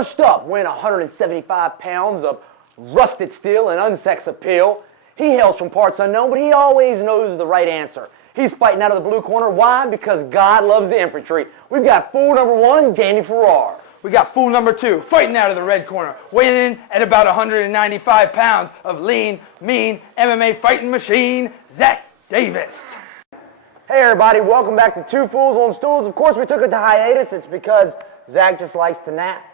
First up, weighing 175 pounds of rusted steel and unsex appeal. He hails from parts unknown, but he always knows the right answer. He's fighting out of the blue corner. Why? Because God loves the infantry. We've got fool number 1, Danny Farrar. We got fool number 2, fighting out of the red corner, weighing in at about 195 pounds of lean, mean MMA fighting machine, Zach Davis. Hey everybody, welcome back to Two Fools on Stools. Of course we took it to hiatus. It's because Zach just likes to nap.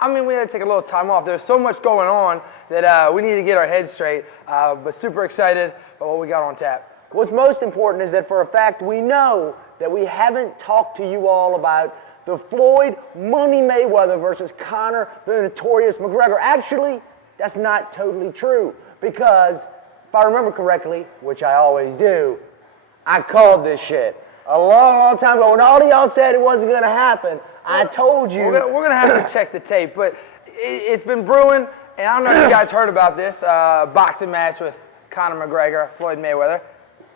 I mean, we had to take a little time off. There's so much going on that we need to get our heads straight, but super excited about what we got on tap. What's most important is that for a fact we know that we haven't talked to you all about the Floyd Money Mayweather versus Conor the Notorious McGregor. Actually, that's not totally true because if I remember correctly, which I always do, I called this shit a long time ago. When all of y'all said it wasn't going to happen, I told you. We're going to have to check the tape, but it's been brewing, and I don't know if you guys heard about this boxing match with Conor McGregor, Floyd Mayweather.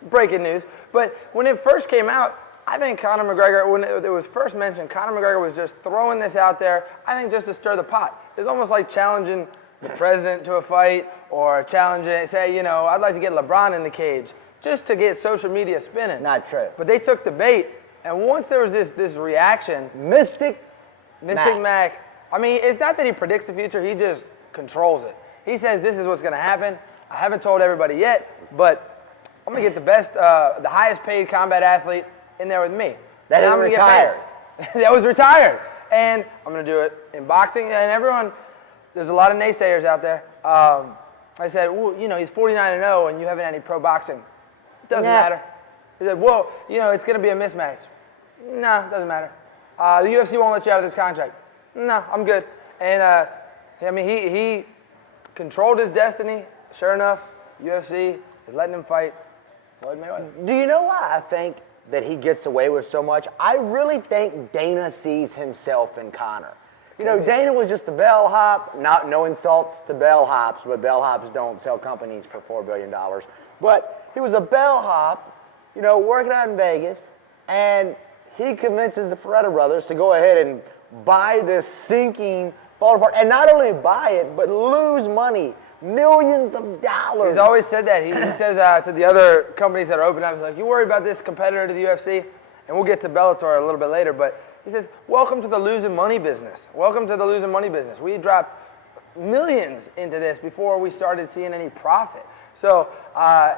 Breaking news. But when it first came out, I think Conor McGregor, when it was first mentioned, Conor McGregor was just throwing this out there, I think just to stir the pot. It's almost like challenging the president to a fight or challenging, say, you know, I'd like to get LeBron in the cage just to get social media spinning. Not true. But they took the bait, and once there was this reaction, Mystic Mac, I mean, it's not that he predicts the future, he just controls it. He says this is what's going to happen. I haven't told everybody yet, but I'm going to get the best, the highest paid combat athlete in there with me. That is retired. That was retired. And I'm going to do it in boxing. And everyone, there's a lot of naysayers out there. I said, well, you know, he's 49-0 and you haven't had any pro boxing. It doesn't matter. He said, well, you know, it's going to be a mismatch. No, it doesn't matter. The UFC won't let you out of this contract. No, I'm good. And, I mean, he controlled his destiny. Sure enough, UFC is letting him fight Floyd Mayweather. Do you know why I think that he gets away with so much? I really think Dana sees himself in Conor. You know, Dana was just a bellhop. No insults to bellhops, but bellhops don't sell companies for $4 billion. But he was a bellhop, you know, working out in Vegas, and he convinces the Ferretta brothers to go ahead and buy this sinking, fall apart, and not only buy it, but lose money. Millions of dollars. He's always said that. He says to the other companies that are open up, he's like, you worry about this competitor to the UFC? And we'll get to Bellator a little bit later, but he says, welcome to the losing money business. Welcome to the losing money business. We dropped millions into this before we started seeing any profit. So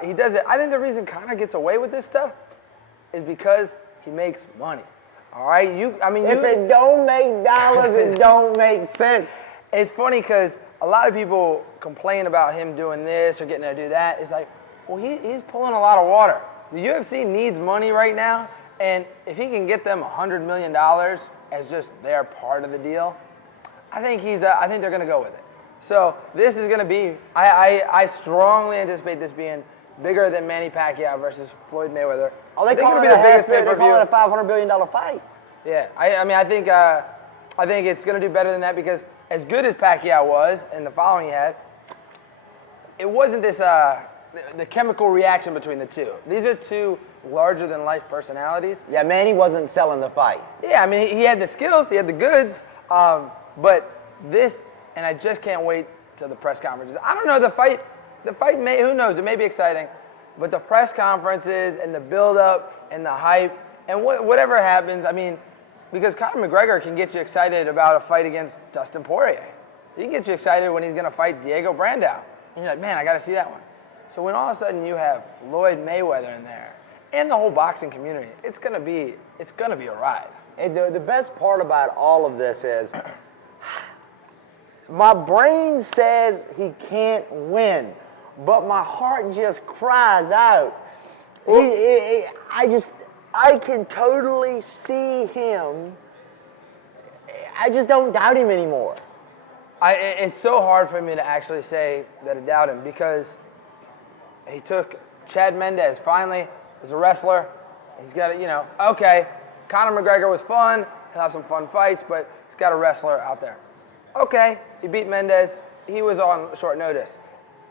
he does it. I think the reason Conor gets away with this stuff is because he makes money. All right? If it don't make dollars, it don't make sense. It's funny because a lot of people complain about him doing this or getting to do that. It's like, well, he's pulling a lot of water. The UFC needs money right now, and if he can get them $100 million as just their part of the deal, I think they're going to go with it. So this is going to be, I strongly anticipate this being bigger than Manny Pacquiao versus Floyd Mayweather. Oh, they're calling it a $500 billion fight. Yeah, I think it's going to do better than that because as good as Pacquiao was and the following he had, it wasn't this the chemical reaction between the two. These are two larger-than-life personalities. Yeah, Manny wasn't selling the fight. Yeah, I mean, he had the skills, he had the goods, but this, and I just can't wait till the press conferences. I don't know, the fight may, who knows, it may be exciting, but the press conferences and the build-up and the hype and whatever happens, I mean, because Conor McGregor can get you excited about a fight against Dustin Poirier. He can get you excited when he's going to fight Diego Brandao. And you're like, man, I got to see that one. So when all of a sudden you have Floyd Mayweather in there and the whole boxing community, it's going to be a ride. And the best part about all of this is my brain says he can't win, but my heart just cries out. I can totally see him. I just don't doubt him anymore. It's so hard for me to actually say that I doubt him because he took Chad Mendes finally as a wrestler. He's got okay, Conor McGregor was fun. He'll have some fun fights, but he's got a wrestler out there. Okay, he beat Mendes. He was on short notice.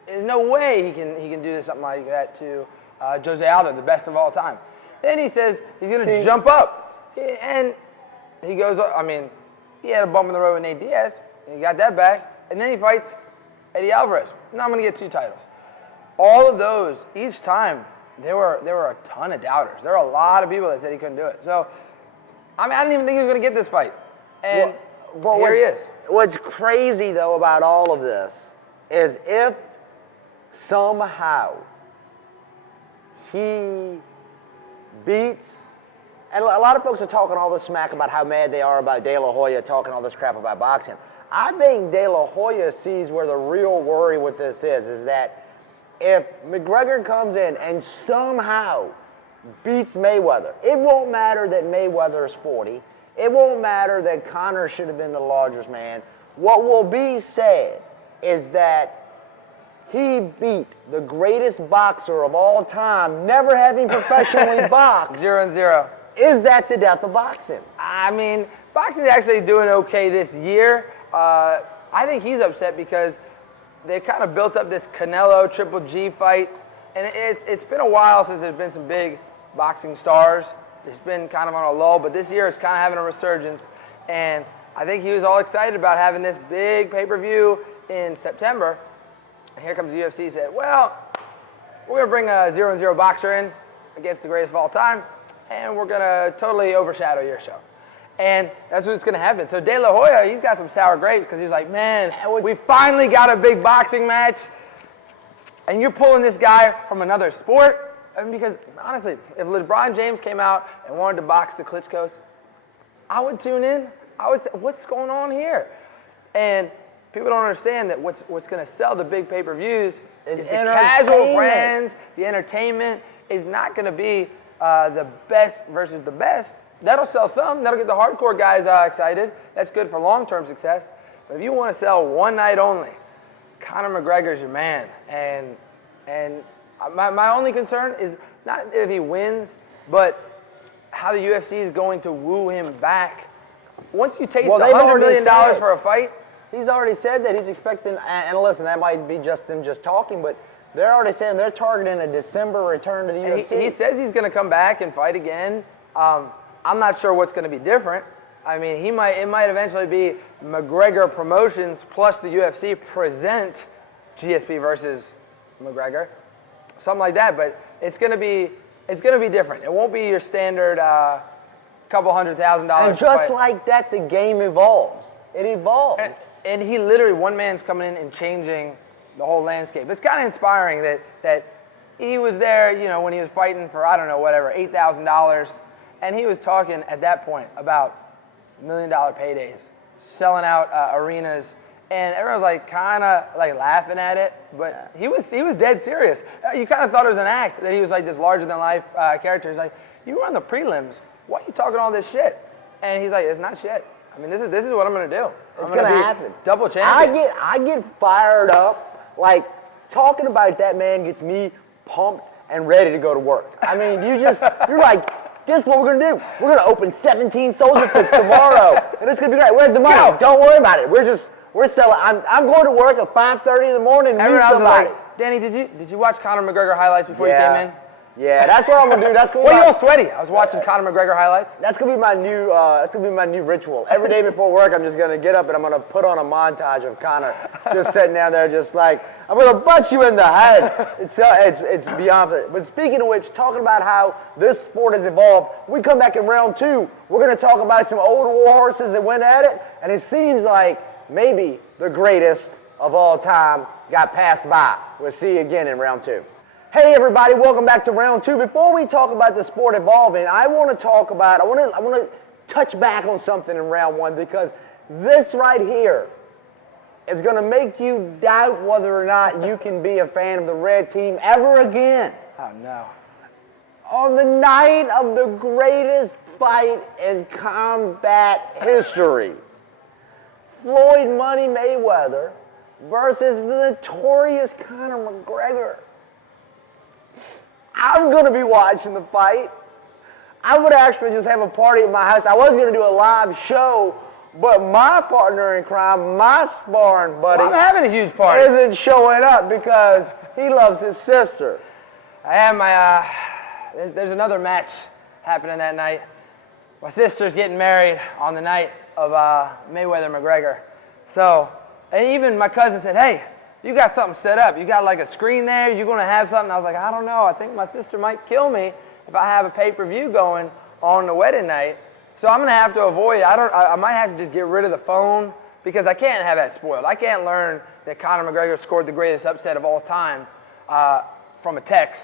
There's no way he can do something like that to Jose Aldo, the best of all time. Then he says he's going to jump up. And he goes, I mean, he had a bump in the road with Nate Diaz, and he got that back, and then he fights Eddie Alvarez. Now I'm going to get 2 titles. All of those, each time, there were a ton of doubters. There were a lot of people that said he couldn't do it. So, I mean, I didn't even think he was going to get this fight. And here he is. What's crazy, though, about all of this is if somehow he beats, and a lot of folks are talking all this smack about how mad they are about De La Hoya talking all this crap about boxing. I think De La Hoya sees where the real worry with this is that if McGregor comes in and somehow beats Mayweather, it won't matter that Mayweather is 40. It won't matter that Conor should have been the largest man. What will be said is that he beat the greatest boxer of all time, never having professionally boxed. 0-0. Is that the death of boxing? I mean, boxing's actually doing okay this year. I think he's upset because they kind of built up this Canelo Triple G fight, and it's been a while since there's been some big boxing stars. It's been kind of on a lull, but this year it's kind of having a resurgence, and I think he was all excited about having this big pay-per-view in September. And here comes the UFC, said, well, we're going to bring a 0-0 boxer in against the greatest of all time, and we're going to totally overshadow your show. And that's what's going to happen. So De La Hoya, he's got some sour grapes because he's like, man, we finally got a big boxing match, and you're pulling this guy from another sport. I mean, because honestly, if LeBron James came out and wanted to box the Klitschko's, I would tune in. I would say, what's going on here? And people don't understand that what's going to sell the big pay-per-views is the casual brands. The entertainment is not going to be the best versus the best. That'll sell some. That'll get the hardcore guys excited. That's good for long-term success. But if you want to sell one night only, Conor McGregor's your man. And my only concern is not if he wins, but how the UFC is going to woo him back. Once you taste $100 million for a fight, he's already said that he's expecting. And listen, that might be just them just talking, but they're already saying they're targeting a December return to the UFC. He says he's going to come back and fight again. I'm not sure what's going to be different. I mean, it might eventually be McGregor Promotions plus the UFC present GSP versus McGregor, something like that. But it's going to be different. It won't be your standard couple $100,000. And just like that, the game evolves. It evolves. And he literally, one man's coming in and changing the whole landscape. It's kind of inspiring that he was there, you know, when he was fighting for, I don't know, whatever, $8,000. And he was talking at that point about $1 million paydays, selling out arenas, and everyone was like kind of like laughing at it, but he was dead serious. You kind of thought it was an act, that he was like this larger than life character. He's like, you were on the prelims. Why are you talking all this shit? And he's like, it's not shit. I mean, this is what I'm gonna do. It's gonna happen. Double champion. I get fired up. Like talking about that man gets me pumped and ready to go to work. I mean, you're like. This is what we're going to do. We're going to open 17 Soldier Fits tomorrow, and it's going to be great. Where's the money? Go. Don't worry about it. We're selling. I'm going to work at 5:30 in the morning and meet somebody. Like, Danny, did you watch Conor McGregor highlights before you came in? Yeah, that's what I'm gonna do. That's gonna be all sweaty. I was watching Conor McGregor highlights. That's gonna be my new ritual. Every day before work, I'm just gonna get up and I'm gonna put on a montage of Conor just sitting down there, just like I'm gonna bust you in the head. It's beyond it. But speaking of which, talking about how this sport has evolved, we come back in round 2. We're gonna talk about some old war horses that went at it, and it seems like maybe the greatest of all time got passed by. We'll see you again in round 2. Hey everybody, welcome back to round 2. Before we talk about the sport evolving, I want to touch back on something in round 1, because this right here is going to make you doubt whether or not you can be a fan of the red team ever again. Oh no. On the night of the greatest fight in combat history, Floyd Money Mayweather versus the notorious Conor McGregor. I'm going to be watching the fight. I would actually just have a party at my house. I was going to do a live show, but my partner in crime, my sparring buddy, I'm having a huge party, isn't showing up because he loves his sister. I have my, there's another match happening that night. my sister's getting married on the night of Mayweather-McGregor. So, and even my cousin said, hey, you got something set up. You got like a screen there. You're going to have something. I was like, I don't know. I think my sister might kill me if I have a pay-per-view going on the wedding night. So I'm going to have to avoid it. I might have to just get rid of the phone because I can't have that spoiled. I can't learn that Conor McGregor scored the greatest upset of all time from a text.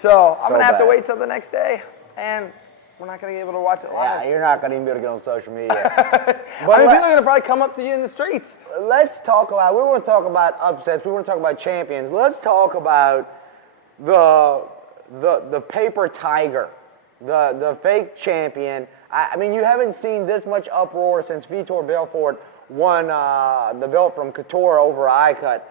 So I'm going to have to wait till the next day, and we're not going to be able to watch it live. Yeah, you're not going to even be able to get on social media. But people are going to probably come up to you in the streets. Let's talk about, we want to talk about upsets. We want to talk about champions. Let's talk about the paper tiger, the fake champion. I mean, you haven't seen this much uproar since Vitor Belfort won the belt from Couture over Icut.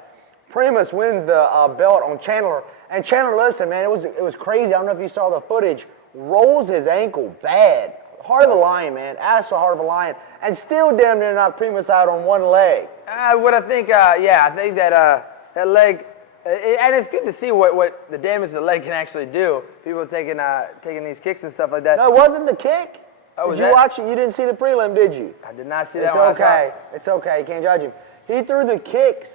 Primus wins the belt on Chandler. And Chandler, listen, man, it was crazy. I don't know if you saw the footage. Rolls his ankle bad. Heart of a lion, man. Ass the heart of a lion. And still damn near knocked Primus out on one leg. What I think, I think that that leg, and it's good to see what the damage to the leg can actually do. People taking these kicks and stuff like that. No, it wasn't the kick. Oh, did you watch it? You didn't see the prelim, did you? I did not see that. It's okay. It's okay. You can't judge him. He threw the kicks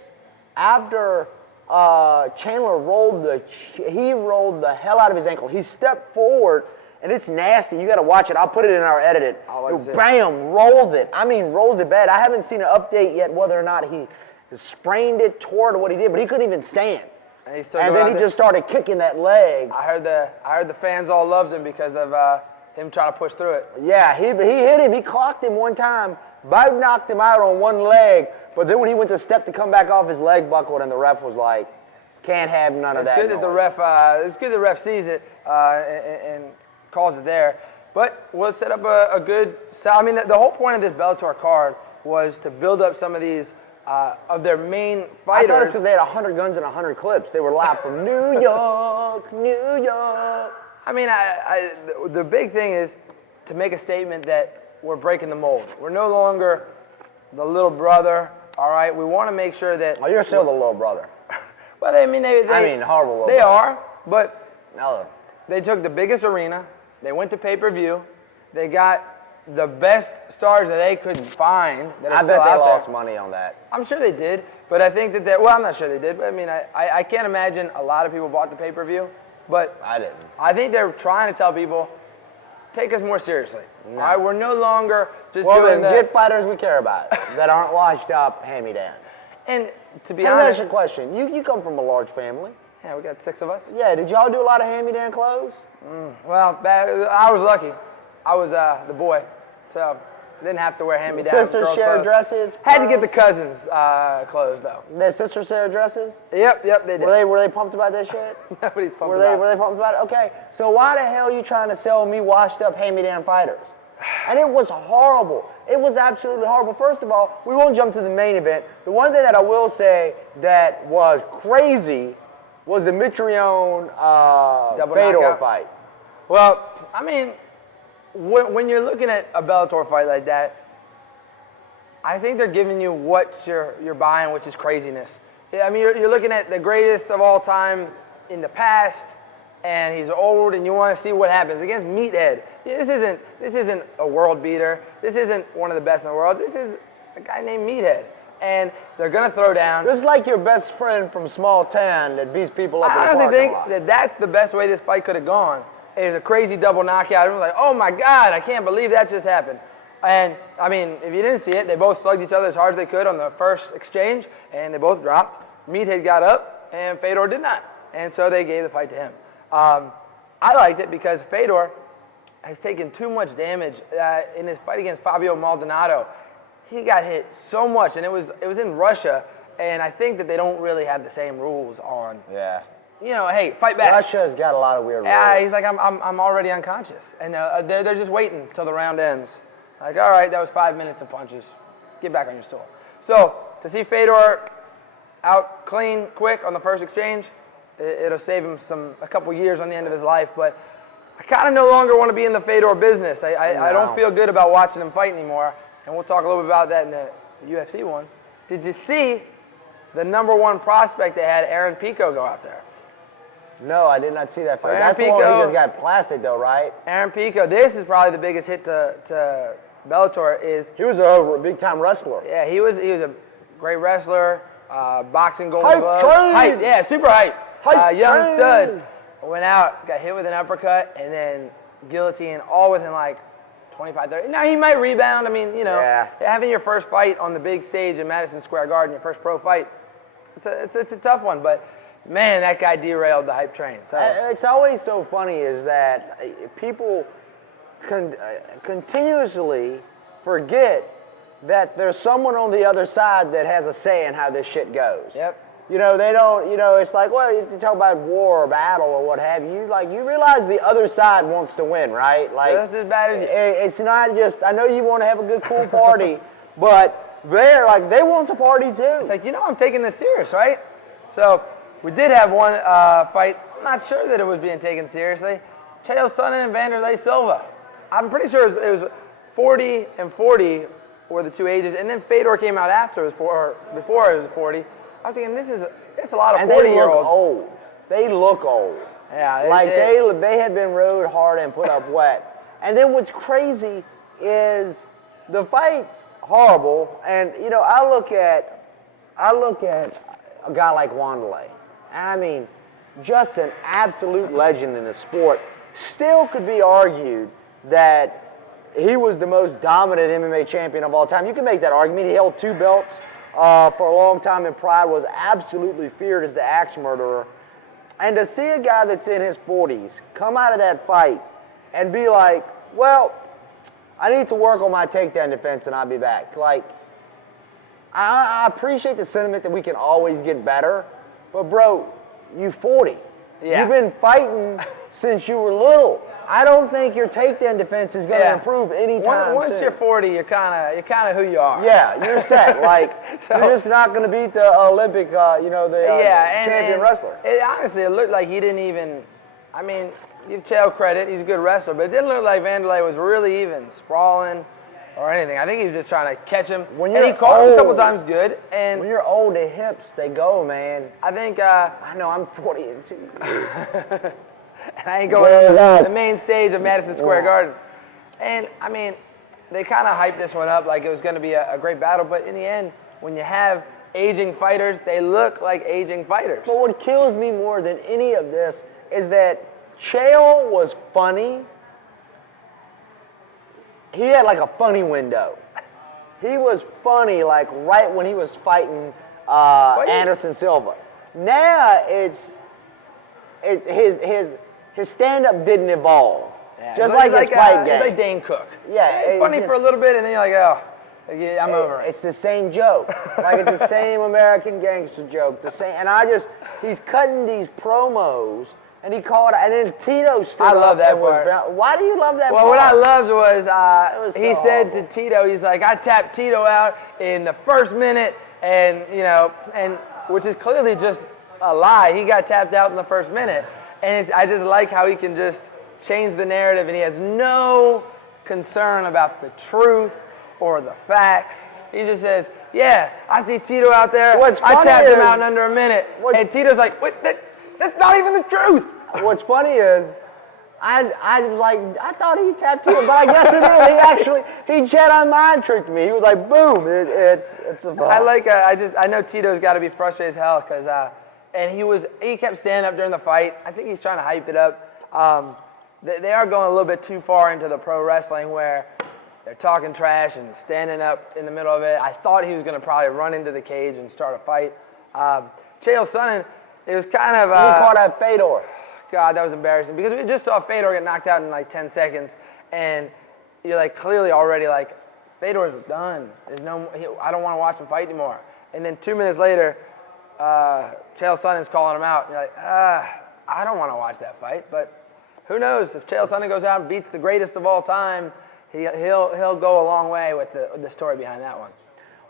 after Chandler rolled the hell out of his ankle. He stepped forward, and it's nasty. You got to watch it. I'll put it in our edited. Bam, rolls it. I mean, rolls it bad. I haven't seen an update yet whether or not he sprained it, tore it, or what he did, but he couldn't even stand. And then he just started kicking that leg. I heard the fans all loved him because of him trying to push through it. Yeah, he hit him. He clocked him one time. Bob knocked him out on one leg, but then when he went to step to come back off, his leg buckled, and the ref was like, can't have none of that. It's good that the ref sees it and calls it there. But we'll set up a good. I mean, the whole point of this Bellator card was to build up some of these of their main fighters. I thought it's because they had 100 guns and 100 clips. They were live from New York, New York. I mean, the big thing is to make a statement that we're breaking the mold. We're no longer the little brother, all right? We want to make sure that... Oh, you're still the little brother. Well, I mean, horrible little They brother. are, but No. They took the biggest arena. They went to pay-per-view. They got the best stars that they could find that are I still bet they out lost there. money on that. I'm sure they did, but I think that well, I'm not sure they did, but I mean, I can't imagine a lot of people bought the pay-per-view, but I didn't. I think they're trying to tell people, take us more seriously. No. All right, we're no longer just then doing get fighters we care about that aren't washed up hand-me-down. And to be Let me ask honest, you a question. You come from a large family. yeah, we got 6 of us. Yeah, did y'all do a lot of hand-me-down clothes? Well, I was lucky. I was the boy, so didn't have to wear hand-me-down. Sisters girls' share clothes. dresses? Had to get the cousins' clothes though. Their sisters share dresses? Yep, they did. Were they pumped about this shit? Nobody's pumped Were about they pumped about it? Okay, so why the hell are you trying to sell me washed up hand-me-down fighters? And it was horrible. It was absolutely horrible. First of all, we won't jump to the main event. The one thing that I will say that was crazy was the Mitrione Fedor fight. Well, I mean, when you're looking at a Bellator fight like that, I think they're giving you what you're buying, which is craziness. I mean, you're looking at the greatest of all time in the past, and he's old, and you want to see what happens against Meathead. This isn't a world beater. This isn't one of the best in the world. This is a guy named Meathead, and they're gonna throw down. This is like your best friend from small town that beats people up in the parking lot. I honestly think that that's the best way this fight could have gone. It was a crazy double knockout. Everyone's like, oh my God, I can't believe that just happened. And, I mean, if you didn't see it, they both slugged each other as hard as they could on the first exchange, and they both dropped. Meathead got up, and Fedor did not. And so they gave the fight to him. I liked it because Fedor has taken too much damage in his fight against Fabio Maldonado. He got hit so much, and it was in Russia, and I think that they don't really have the same rules on. Yeah. You know, hey, fight back. Russia's got a lot of weird rules. Yeah, he's like, I'm already unconscious, and they're just waiting till the round ends. Like, all right, that was 5 minutes of punches. Get back on your stool. So to see Fedor out clean, quick on the first exchange, it'll save him a couple years on the end of his life. But I kind of no longer want to be in the Fedor business. I don't feel good about watching him fight anymore. And we'll talk a little bit about that in the UFC one. Did you see the #1 prospect they had, Aaron Pico, go out there? No, I did not see that fight. Aaron That's the one where he Pico- just got blasted, though, right? Aaron Pico, this is probably the biggest hit to Bellator is, He was a big-time wrestler. yeah, he was a great wrestler, boxing gold Hype glove. train! Hype, yeah, super hype. Hype Young train! stud. Went out, got hit with an uppercut, and then guillotine, all within like 25, 30. Now, he might rebound. I mean, having your first fight on the big stage in Madison Square Garden, your first pro fight, it's a tough one. But, man, that guy derailed the hype train. So It's always so funny is that people continuously forget that there's someone on the other side that has a say in how this shit goes. Yep. They don't, it's like, well, you talk about war or battle or what have you, like, you realize the other side wants to win, right? Like, just as bad as you. It's not just, I know you want to have a good, cool party, but they want to party too. It's like, I'm taking this serious, right? So we did have one fight. I'm not sure that it was being taken seriously. Chael Sonnen and Vanderlei Silva. I'm pretty sure it was 40 and 40 were the two ages, and then Fedor came out after before it was 40. I was thinking, it's a lot of 40-year-olds. And they look old. They look old. Yeah. They have been rode hard and put up wet. And then what's crazy is the fight's horrible. And, I look at a guy like Wanderlei. I mean, just an absolute legend in the sport. Still could be argued that he was the most dominant MMA champion of all time. You can make that argument. He held 2 belts for a long time in Pride, was absolutely feared as the axe murderer. And to see a guy that's in his 40s come out of that fight and be like, well, I need to work on my takedown defense and I'll be back. Like, I appreciate the sentiment that we can always get better, but bro, you 40. Yeah. You've been fighting since you were little. I don't think your takedown defense is going to improve anytime Once soon. you're 40, you're kind of who you are. Yeah, you're set. Like, So- you're just not going to beat the Olympic, champion wrestler. Honestly, it looked like he didn't even. I mean, give Chael credit; he's a good wrestler, but it didn't look like Vanderlei was really even sprawling or anything. I think he was just trying to catch him. When and he you're caught him a couple old- times good. And When you're old, the hips, they go, man. I think. I know, I'm 42. And I ain't going on the main stage of Madison Square Garden. And, I mean, they kind of hyped this one up like it was going to be a great battle. But in the end, when you have aging fighters, they look like aging fighters. But what kills me more than any of this is that Chael was funny. He had like a funny window. He was funny like right when he was fighting Anderson Silva. Now it's his stand-up didn't evolve. Yeah, Just like his fight game. It's like Dane Cook. Yeah, It's funny for a little bit, and then you're like, oh, I'm over it. It's the same joke. Like it's the same American gangster joke. The same, and he's cutting these promos, and he called, and then Tito stood I love up that and was part. why do you love that Well, part? what I loved was, was he so said horrible. to Tito, he's like, I tapped Tito out in the first minute, and which is clearly just a lie. He got tapped out in the first minute, and I just like how he can just change the narrative, and he has no concern about the truth or the facts. He just says, yeah, I see Tito out there. What's I funny tapped him is- out in under a minute. And Tito's like, wait, that's not even the truth. What's funny is, I was like, I thought he tapped Tito, but I guess it really, he Jedi mind tricked me. He was like, boom, it's a I like, I know Tito's got to be frustrated as hell because, and he kept standing up during the fight. I think he's trying to hype it up. They are going a little bit too far into the pro wrestling where they're talking trash and standing up in the middle of it. I thought he was going to probably run into the cage and start a fight. Chael Sonnen, it was kind of... he caught out Fedor. God, that was embarrassing because we just saw Fedor get knocked out in like 10 seconds, and you're like clearly already like, Fedor's done. I don't want to watch him fight anymore. And then 2 minutes later, Chael Sonnen's calling him out. And you're like, I don't want to watch that fight, but who knows? If Chael Sonnen goes out and beats the greatest of all time, he'll go a long way with the story behind that one.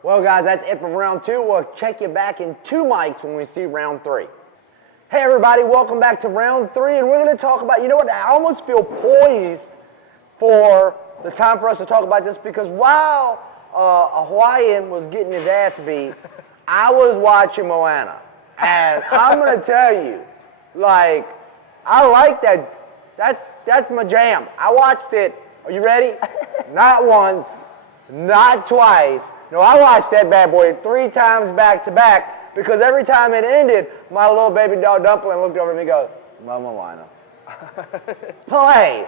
Well, guys, that's it for round 2. We'll check you back in 2 mics when we see round 3. Hey, everybody, welcome back to round 3, and we're going to talk about, you know what, I almost feel poised for the time for us to talk about this because while a Hawaiian was getting his ass beat, I was watching Moana. And I'm going to tell you, like, I like that. That's my jam. I watched it. Are you ready? Not once, not twice. No, I watched that bad boy 3 times back to back because every time it ended, my little baby dog Dumpling looked over at me and goes, Mama Lina. Play.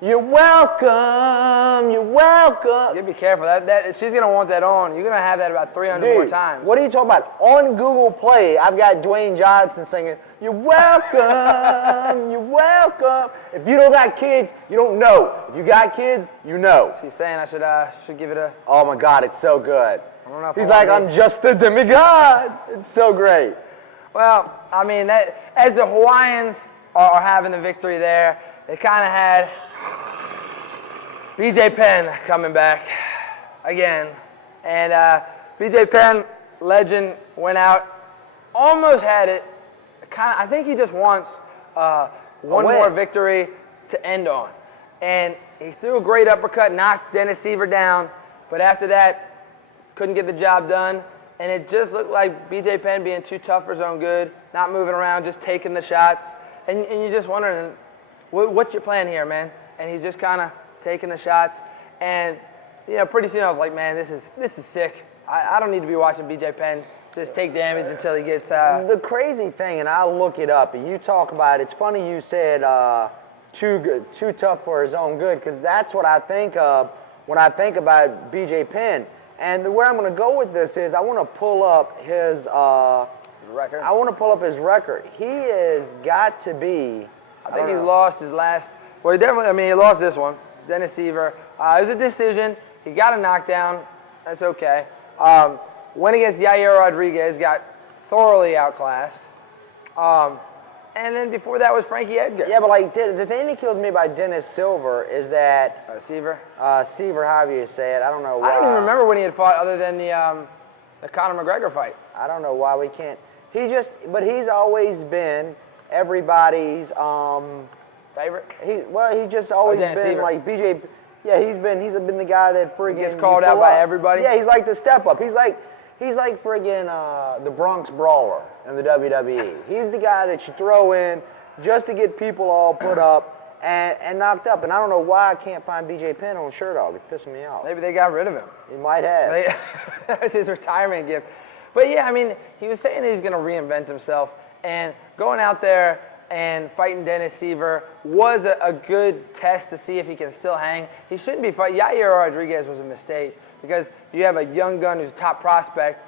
You're welcome. You're welcome. You be careful. That she's gonna want that on. You're gonna have that about 300 more times. What are you talking about? On Google Play, I've got Dwayne Johnson singing, "You're welcome. You're welcome." If you don't got kids, you don't know. If you got kids, you know. So he's saying I should give it a. Oh my God, it's so good. I don't know if He's like, I'm just a demigod. It's so great. Well, I mean, that as the Hawaiians are having the victory there, they kind of had BJ Penn coming back again. And BJ Penn, legend, went out, almost had it. I think he just wants one more victory to end on. And he threw a great uppercut, knocked Dennis Seaver down, but after that, couldn't get the job done. And it just looked like BJ Penn being too tough for his own good, not moving around, just taking the shots. And you're just wondering, what's your plan here, man? And he's just kind of taking the shots. And, you know, pretty soon I was like, man, this is sick. I don't need to be watching BJ Penn just take damage until he gets... The crazy thing, and I'll look it up, and you talk about it, it's funny you said too tough for his own good, because that's what I think of when I think about BJ Penn. And where I'm going to go with this is I want to pull up his record. I want to pull up his record. He has got to be... I think he lost his last... Well, he definitely... I mean, he lost this one. Dennis Seaver. It was a decision. He got a knockdown. That's okay. Went against Yair Rodriguez. Got thoroughly outclassed. And then before that was Frankie Edgar. Yeah, but like the thing that kills me about Dennis Silver is that... Seaver? Seaver, however you say it. I don't know why. I don't even remember when he had fought other than the Conor McGregor fight. I don't know why we can't... But he's always been everybody's... favorite? He's just always been Seaver. like BJ... Yeah, he's been the guy that friggin' gets called out by everybody? Yeah, he's like the step up. He's like friggin' the Bronx Brawler in the WWE. He's the guy that you throw in just to get people all put up and knocked up. And I don't know why I can't find BJ Penn on Shirt Dog. It's pissing me off. Maybe they got rid of him. He might have. That was his retirement gift. But yeah, I mean, he was saying that he's going to reinvent himself. And going out there and fighting Dennis Seaver was a good test to see if he can still hang. He shouldn't be fighting. Yair Rodriguez was a mistake because you have a young gun who's a top prospect.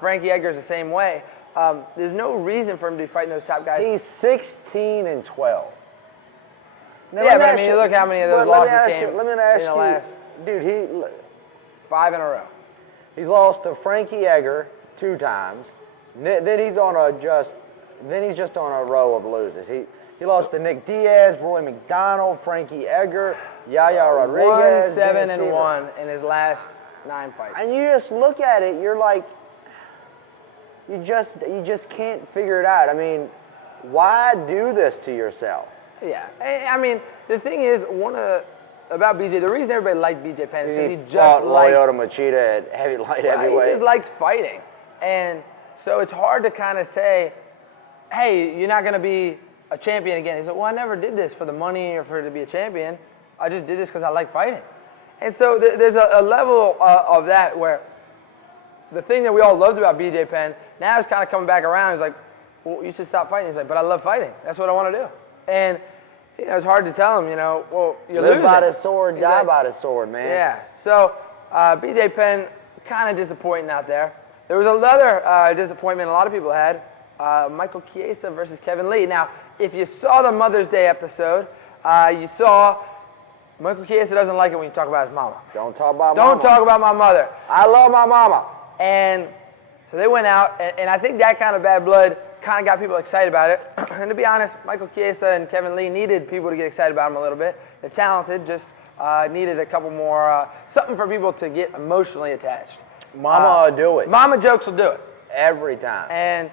Frankie Edgar's the same way. There's no reason for him to be fighting those top guys. He's 16-12. Now, yeah, but I mean, look how many of those losses came. Let me ask you, dude. 5 in a row. He's lost to Frankie Edgar 2 times. Then he's just on a row of losers. He lost to Nick Diaz, Roy McDonald, Frankie Edgar, Yair Rodriguez. 1-7-1 in his last 9 fights. And you just look at it, you're like, you just can't figure it out. I mean, why do this to yourself? Yeah, I mean, the thing is, about BJ, the reason everybody liked BJ Penn is because he just liked Lyoto Machida at light heavyweight. He just likes fighting, and so it's hard to kind of say, hey, you're not going to be a champion again. He's like, well, I never did this for the money or to be a champion. I just did this because I like fighting. And so there's a level of that where the thing that we all loved about BJ Penn now is kind of coming back around. He's like, well, you should stop fighting. He's like, but I love fighting. That's what I want to do. And you know, it's hard to tell him, well, you're losing. Live by the sword, die by the sword, man. Yeah. So BJ Penn, kind of disappointing out there. There was another disappointment a lot of people had. Michael Chiesa versus Kevin Lee. Now, if you saw the Mother's Day episode, you saw Michael Chiesa doesn't like it when you talk about his mama. Don't talk about Don't talk about my mother. I love my mama. And so they went out, and I think that kind of bad blood kind of got people excited about it. And to be honest, Michael Chiesa and Kevin Lee needed people to get excited about them a little bit. They're talented, just needed a couple more, something for people to get emotionally attached. Mama will do it. Mama jokes will do it. Every time. And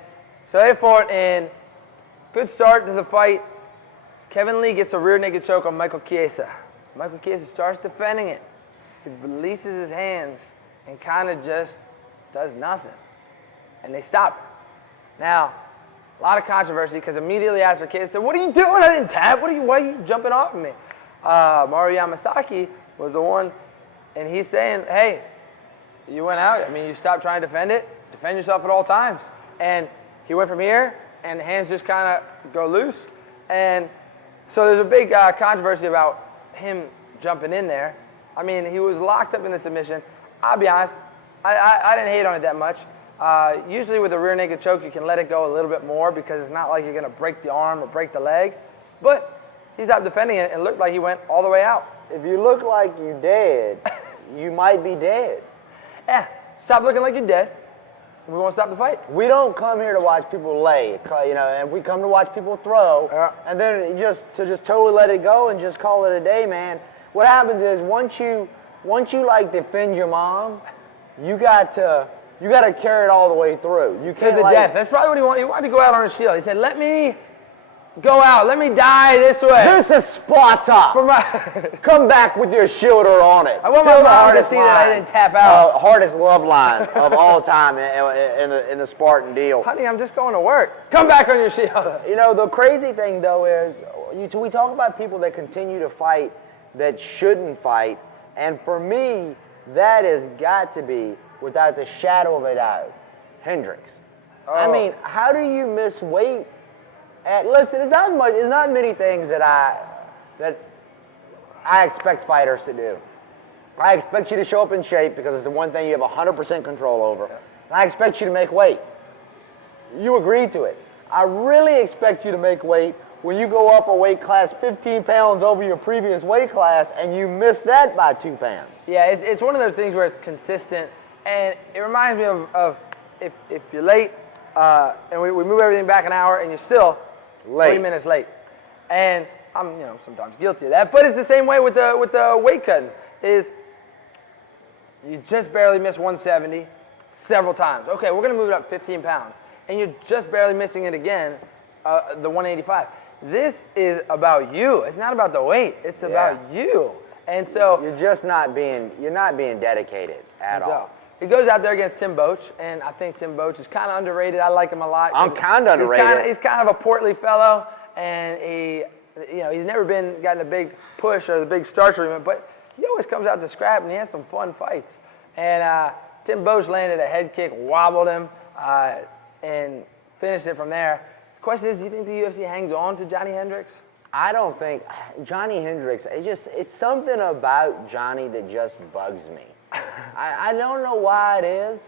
so they fought, and good start to the fight. Kevin Lee gets a rear naked choke on Michael Chiesa. Michael Chiesa starts defending it. He releases his hands and kind of just does nothing. And they stop it. Now, A lot of controversy because immediately after kids said, "What are you doing? I didn't tap. Why are you jumping off of me?" Mario Yamasaki was the one, and he's saying, "Hey, you went out. I mean, you stopped trying to defend it. Defend yourself at all times." And he went from here, and the hands just kind of go loose. And so there's a big controversy about him jumping in there. I mean, he was locked up in the submission. I'll be honest, I didn't hate on it that much. Usually with a rear naked choke, you can let it go a little bit more because it's not like you're going to break the arm or break the leg. But he stopped defending it and looked like he went all the way out. If you look like you dead, you might be dead. Yeah, stop looking like you're dead. We won't stop the fight. We don't come here to watch people lay, and we come to watch people throw, and then just totally let it go and just call it a day, man. What happens is once you like defend your mom, you got to carry it all the way through. You can't to the death. That's probably what he wanted. He wanted to go out on a shield. He said, "Let me go out. Let me die this way." This is Sparta. Come back with your shielder on it. I want my mom to see that I didn't tap out. Hardest love line of all time in the Spartan deal. Honey, I'm just going to work. Come back on your shield. You know, the crazy thing, though, is we talk about people that continue to fight that shouldn't fight, and for me, that has got to be, without the shadow of a doubt, Hendricks. Oh. I mean, how do you miss weight? Listen, it's not many things that I expect fighters to do. I expect you to show up in shape because it's the one thing you have 100% control over. And I expect you to make weight. You agreed to it. I really expect you to make weight when you go up a weight class 15 pounds over your previous weight class and you miss that by 2 pounds. Yeah, it's one of those things where it's consistent, and it reminds me of if you're late and we move everything back an hour and you're still late. 3 minutes late. And I'm sometimes guilty of that, but it's the same way with the weight cutting. Is you just barely miss 170 several times. Okay, we're going to move it up 15 pounds, and you're just barely missing it again, the 185. This is about you. It's not about the weight. It's about you. And so you're not being dedicated at all. He goes out there against Tim Boach, and I think Tim Boach is kind of underrated. I like him a lot. I'm kind of underrated. He's kind of a portly fellow, and he's never gotten a big push or the big star treatment, but he always comes out to scrap, and he has some fun fights. And Tim Boach landed a head kick, wobbled him, and finished it from there. The question is, do you think the UFC hangs on to Johnny Hendricks? I don't think Johnny Hendricks. It's something about Johnny that just bugs me. I don't know why it is.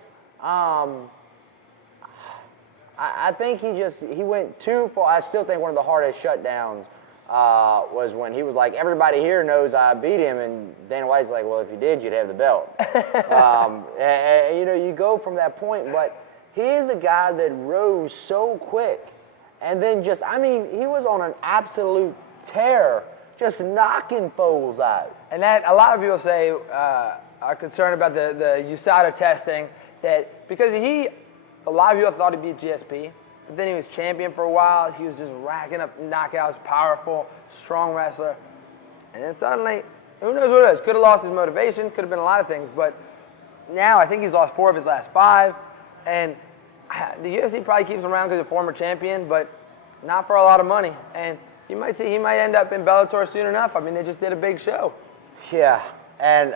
I think he went too far. I still think one of the hardest shutdowns was when he was like, everybody here knows I beat him, and Dana White's like, well, if you did, you'd have the belt. You go from that point, but he is a guy that rose so quick. And then he was on an absolute tear, just knocking foes out. And that, a lot of people say, are concerned about the USADA testing, that because a lot of people thought he'd be GSP, but then he was champion for a while. He was just racking up knockouts, powerful, strong wrestler. And then suddenly, who knows what it is? Could have lost his motivation, could have been a lot of things, but now I think he's lost 4 of his last 5. And the UFC probably keeps him around because he's a former champion, but not for a lot of money. And you might see he might end up in Bellator soon enough. I mean, they just did a big show. Yeah, and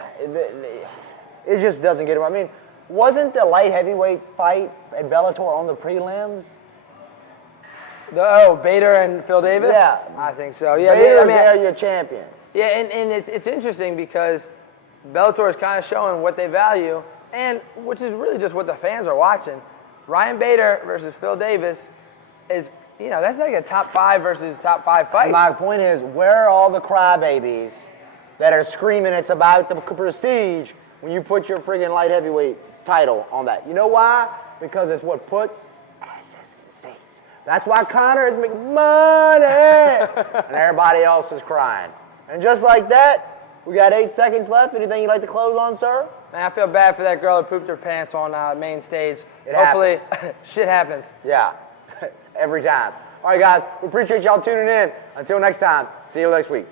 it just doesn't get him. I mean, wasn't the light heavyweight fight at Bellator on the prelims? Bader and Phil Davis? Yeah. I think so. Yeah, they're your champion. Yeah, and it's interesting because Bellator is kind of showing what they value, and which is really just what the fans are watching. Ryan Bader versus Phil Davis is, that's like a top 5 versus top 5 fight. And my point is, where are all the crybabies that are screaming it's about the prestige when you put your friggin' light heavyweight title on that? You know why? Because it's what puts asses in seats. That's why Conor is making money, and everybody else is crying. And just like that, we got 8 seconds left. Anything you'd like to close on, sir? Man, I feel bad for that girl who pooped her pants on main stage. Hopefully, shit happens. Yeah, every time. All right, guys, we appreciate y'all tuning in. Until next time, see you next week.